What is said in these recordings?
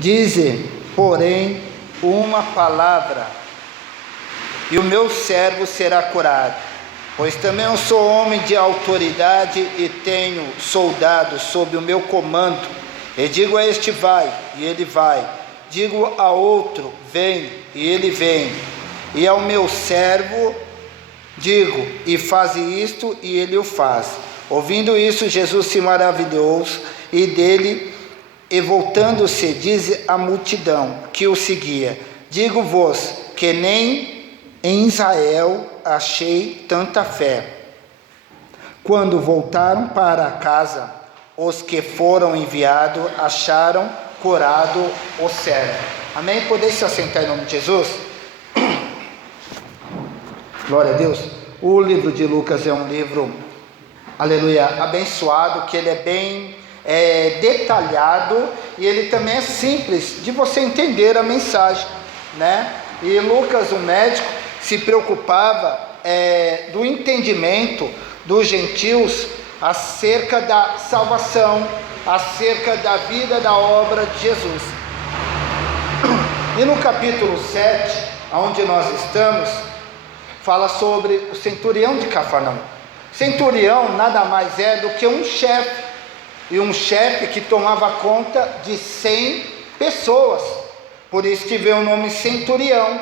Dize, porém, uma palavra, e o meu servo será curado. Pois também eu sou homem de autoridade e tenho soldados sob o meu comando. E digo a este, vai, e ele vai. Digo a outro, vem, e ele vem. E ao meu servo digo, e faz isto, e ele o faz. Ouvindo isso, Jesus se maravilhou e dele, e voltando-se, diz à multidão que o seguia: digo-vos que nem em Israel achei tanta fé. Quando voltaram para casa, os que foram enviados acharam curado o servo. Amém? Podeis se assentar em nome de Jesus? Glória a Deus. O livro de Lucas é um livro, aleluia, abençoado, que ele é bem detalhado, e ele também é simples de você entender a mensagem, né? E Lucas, o médico, se preocupava do entendimento dos gentios acerca da salvação, acerca da vida, da obra de Jesus. E no capítulo 7, onde nós estamos, fala sobre o centurião de Cafarnaum. Centurião nada mais é do que um chefe, e um chefe que tomava conta de 100 pessoas, por isso que veio o nome centurião.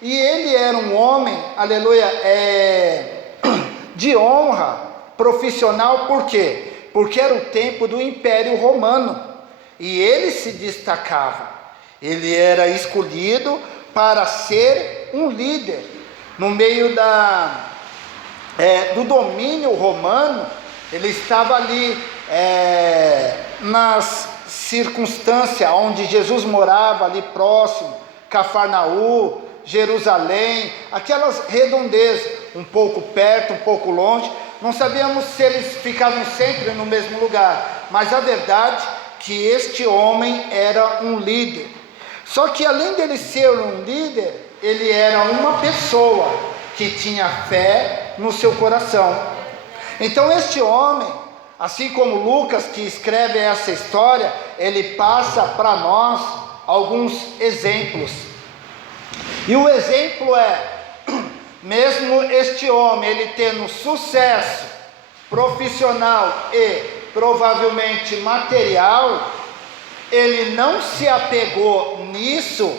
E ele era um homem, aleluia, de honra profissional. Por quê? Porque era o tempo do Império Romano, e ele se destacava, ele era escolhido para ser um líder no meio do domínio romano. Ele estava ali nas circunstâncias onde Jesus morava, ali próximo, Cafarnaum, Jerusalém, aquelas redondezas, um pouco perto, um pouco longe. Não sabíamos se eles ficavam sempre no mesmo lugar, mas a verdade é que este homem era um líder. Só que além dele ser um líder, ele era uma pessoa que tinha fé no seu coração. Então este homem, assim como Lucas, que escreve essa história, ele passa para nós alguns exemplos. E o exemplo mesmo este homem, ele tendo sucesso profissional e provavelmente material, ele não se apegou nisso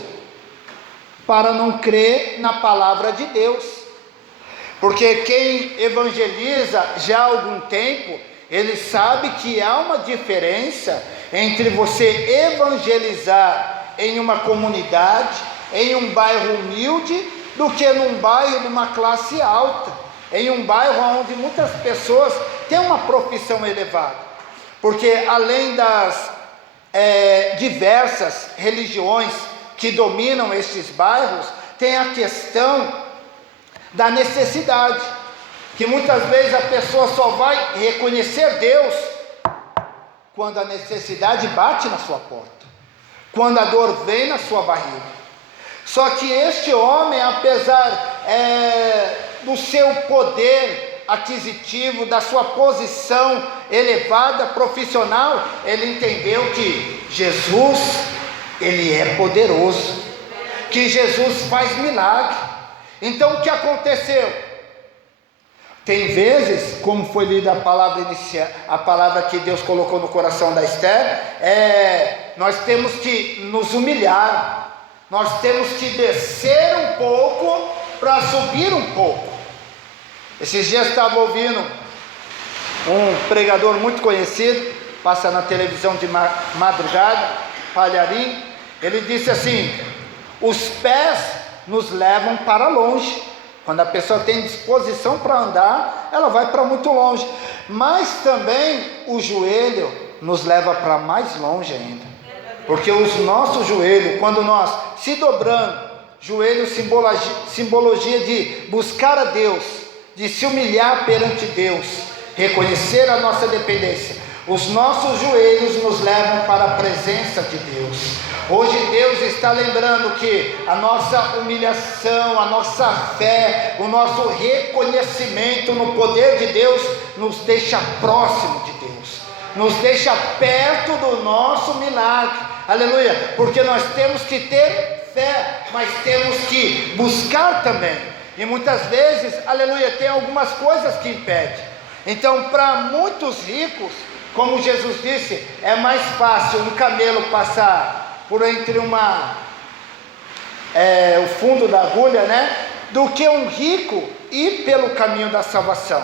para não crer na palavra de Deus. Porque quem evangeliza já há algum tempo, ele sabe que há uma diferença entre você evangelizar em uma comunidade, em um bairro humilde, do que num bairro de uma classe alta, em um bairro onde muitas pessoas têm uma profissão elevada. Porque além das diversas religiões que dominam estes bairros, tem a questão da necessidade, que muitas vezes a pessoa só vai reconhecer Deus quando a necessidade bate na sua porta, quando a dor vem na sua barriga. Só que este homem, apesar do seu poder aquisitivo, da sua posição elevada profissional, ele entendeu que Jesus, ele é poderoso, que Jesus faz milagre. Então o que aconteceu? Tem vezes, como foi lida a palavra inicial, a palavra que Deus colocou no coração da Esther, nós temos que nos humilhar, nós temos que descer um pouco para subir um pouco. Esses dias estava ouvindo um pregador muito conhecido, passa na televisão de madrugada, Palharim. Ele disse assim: os pés nos levam para longe. Quando a pessoa tem disposição para andar, ela vai para muito longe. Mas também o joelho nos leva para mais longe ainda. Porque os nossos joelhos, quando nós se dobrando, joelho simbologia de buscar a Deus, de se humilhar perante Deus, reconhecer a nossa dependência. Os nossos joelhos nos levam para a presença de Deus. Hoje Deus está lembrando que a nossa humilhação, a nossa fé, o nosso reconhecimento no poder de Deus nos deixa próximo de Deus, nos deixa perto do nosso milagre. aleluia, porque nós temos que ter fé, mas temos que buscar também, e muitas vezes, aleluia, tem algumas coisas que impedem. Então, para muitos ricos, como Jesus disse, é mais fácil um camelo passar por entre o fundo da agulha, né, do que um rico ir pelo caminho da salvação.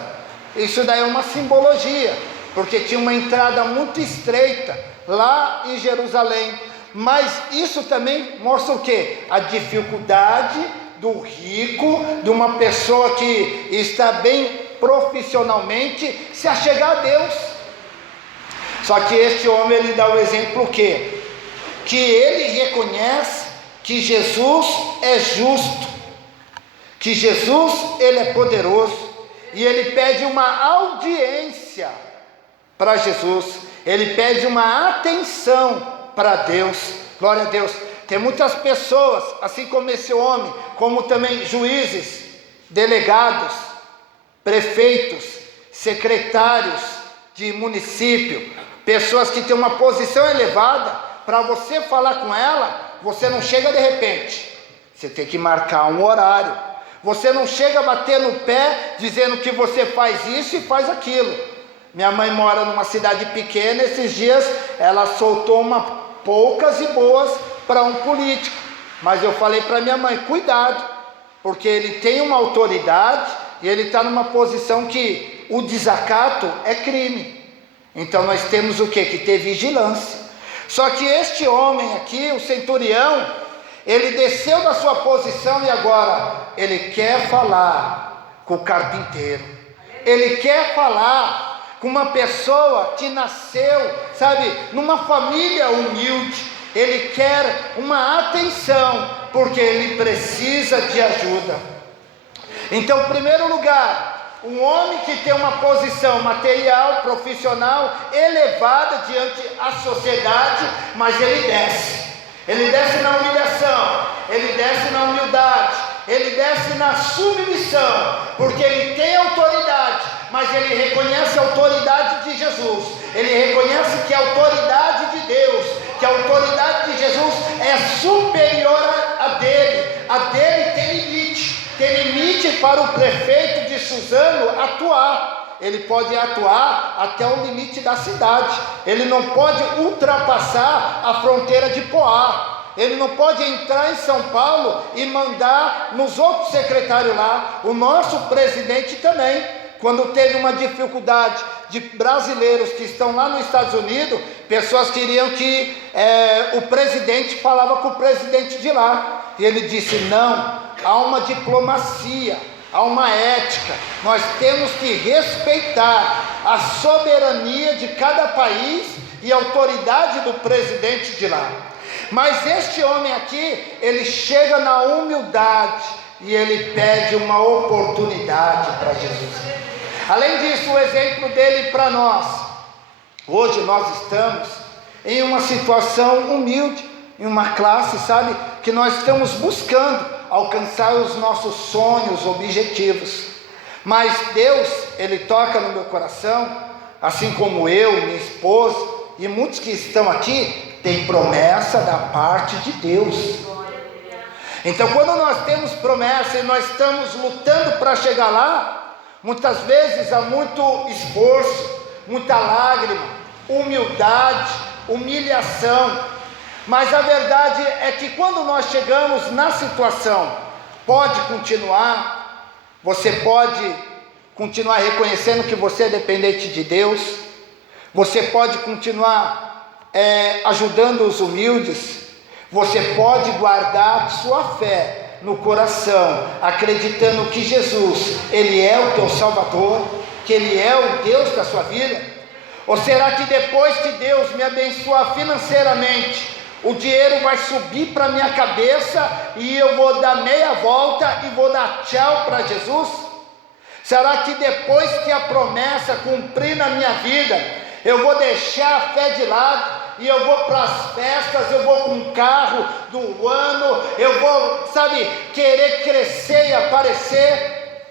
Isso daí é uma simbologia, porque tinha uma entrada muito estreita lá em Jerusalém, mas isso também mostra o quê? A dificuldade do rico, de uma pessoa que está bem profissionalmente, se achegar a Deus. Só que este homem, ele dá o exemplo que ele reconhece que Jesus é justo, que Jesus, ele é poderoso, e ele pede uma audiência para Jesus, ele pede uma atenção para Deus. Glória a Deus. Tem muitas pessoas, assim como esse homem, como também juízes, delegados, prefeitos, secretários de município, pessoas que têm uma posição elevada. Para você falar com ela, você não chega de repente, você tem que marcar um horário. Você não chega a bater no pé dizendo que você faz isso e faz aquilo. Minha mãe mora numa cidade pequena, esses dias ela soltou poucas e boas para um político, mas eu falei para minha mãe, cuidado, porque ele tem uma autoridade e ele está numa posição que o desacato é crime. Então nós temos o quê? Que ter vigilância. Só que este homem aqui, o centurião, ele desceu da sua posição e agora ele quer falar com o carpinteiro, ele quer falar com uma pessoa que nasceu, sabe, numa família humilde. Ele quer uma atenção, porque ele precisa de ajuda. Então, em primeiro lugar, um homem que tem uma posição material, profissional, elevada diante da sociedade, mas ele desce na humilhação, ele desce na humildade, ele desce na submissão, porque ele tem autoridade, mas ele reconhece a autoridade de Jesus, ele reconhece que a autoridade de Deus, que a autoridade de Jesus é superior a dele tem limite para o prefeito de Suzano atuar. Ele pode atuar até o limite da cidade, ele não pode ultrapassar a fronteira de Poá, ele não pode entrar em São Paulo e mandar nos outros secretários lá. O nosso presidente também, quando teve uma dificuldade de brasileiros que estão lá nos Estados Unidos, pessoas queriam que o presidente falava com o presidente de lá, e ele disse, não, há uma diplomacia, há uma ética, nós temos que respeitar a soberania de cada país e a autoridade do presidente de lá. Mas este homem aqui, ele chega na humildade e ele pede uma oportunidade para Jesus. Além disso, o exemplo dele para nós, hoje nós estamos em uma situação humilde, em uma classe, sabe, que nós estamos buscando alcançar os nossos sonhos, objetivos, mas Deus, ele toca no meu coração, assim como eu, minha esposa e muitos que estão aqui, tem promessa da parte de Deus. Então, quando nós temos promessa e nós estamos lutando para chegar lá, muitas vezes há muito esforço, muita lágrima, humildade, humilhação, mas a verdade é que quando nós chegamos na situação, pode continuar, você pode continuar reconhecendo que você é dependente de Deus, você pode continuar ajudando os humildes, você pode guardar sua fé no coração, acreditando que Jesus, Ele é o teu Salvador, que Ele é o Deus da sua vida. Ou será que depois que Deus me abençoar financeiramente, o dinheiro vai subir para minha cabeça e eu vou dar meia volta e vou dar tchau para Jesus? Será que depois que a promessa cumprir na minha vida, eu vou deixar a fé de lado e eu vou para as festas, eu vou com o carro do ano, eu vou, sabe, querer crescer e aparecer?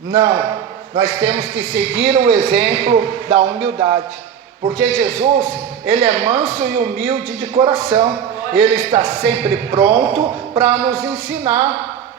Não, nós temos que seguir o exemplo da humildade, porque Jesus, ele é manso e humilde de coração, ele está sempre pronto para nos ensinar.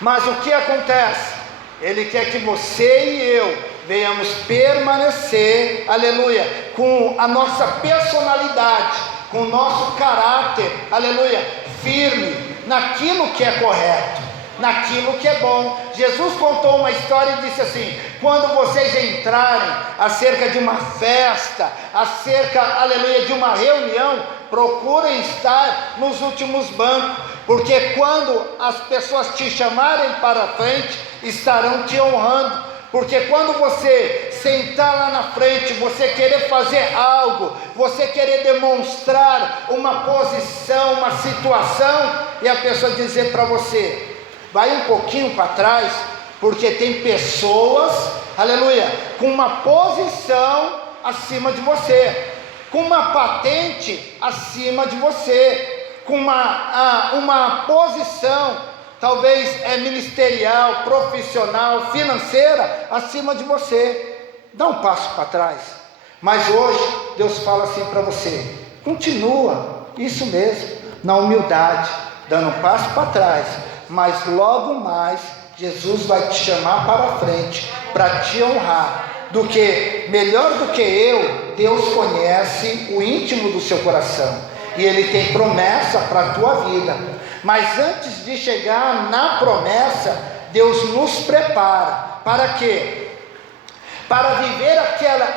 Mas o que acontece? Ele quer que você e eu venhamos permanecer, aleluia, com a nossa personalidade, com o nosso caráter, aleluia, firme naquilo que é correto, naquilo que é bom. Jesus contou uma história e disse assim: quando vocês entrarem acerca de uma festa, acerca, aleluia, de uma reunião, procurem estar nos últimos bancos, porque quando as pessoas te chamarem para frente, estarão te honrando. Porque quando você sentar lá na frente, você querer fazer algo, você querer demonstrar uma posição, uma situação, e a pessoa dizer para você: vai um pouquinho para trás, porque tem pessoas, aleluia, com uma posição acima de você, com uma patente acima de você, com uma posição, talvez ministerial, profissional, financeira, acima de você. Dá um passo para trás. Mas hoje Deus fala assim para você: continua, isso mesmo, na humildade, dando um passo para trás, mas logo mais Jesus vai te chamar para frente, para te honrar. Melhor do que eu, Deus conhece o íntimo do seu coração, e Ele tem promessa para a tua vida. Mas antes de chegar na promessa, Deus nos prepara. Para quê? Para viver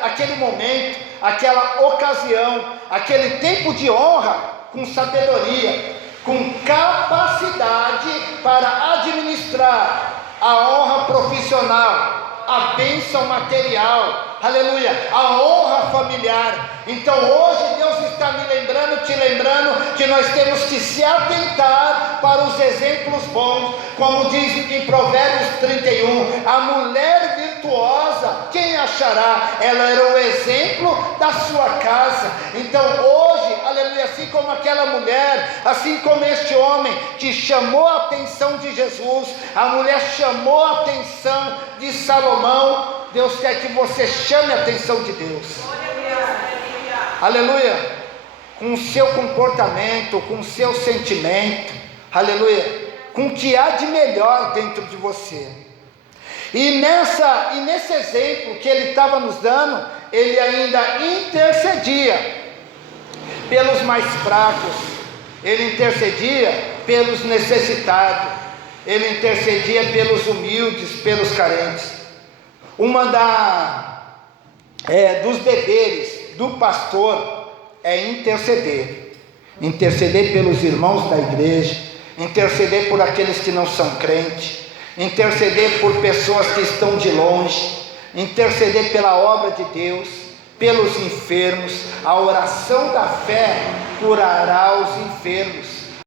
aquele momento, aquela ocasião, aquele tempo de honra com sabedoria, com capacidade para administrar a honra profissional, a bênção material, aleluia, a honra familiar. Então hoje Deus está te lembrando que nós temos que se atentar para os exemplos bons, como diz em Provérbios 31, a mulher virtuosa, quem achará? Ela era o exemplo da sua casa. Então hoje, aleluia, assim como aquela mulher, assim como este homem que chamou a atenção de Jesus, a mulher chamou a atenção de Salomão, Deus quer que você chame a atenção de Deus, aleluia, com o seu comportamento, com o seu sentimento, aleluia, com o que há de melhor dentro de você. E nesse exemplo que ele estava nos dando, ele ainda intercedia pelos mais fracos, ele intercedia pelos necessitados, ele intercedia pelos humildes, pelos carentes. Dos deveres do pastor é interceder pelos irmãos da igreja, interceder por aqueles que não são crentes, interceder por pessoas que estão de longe, interceder pela obra de Deus, pelos enfermos. A oração da fé curará os enfermos.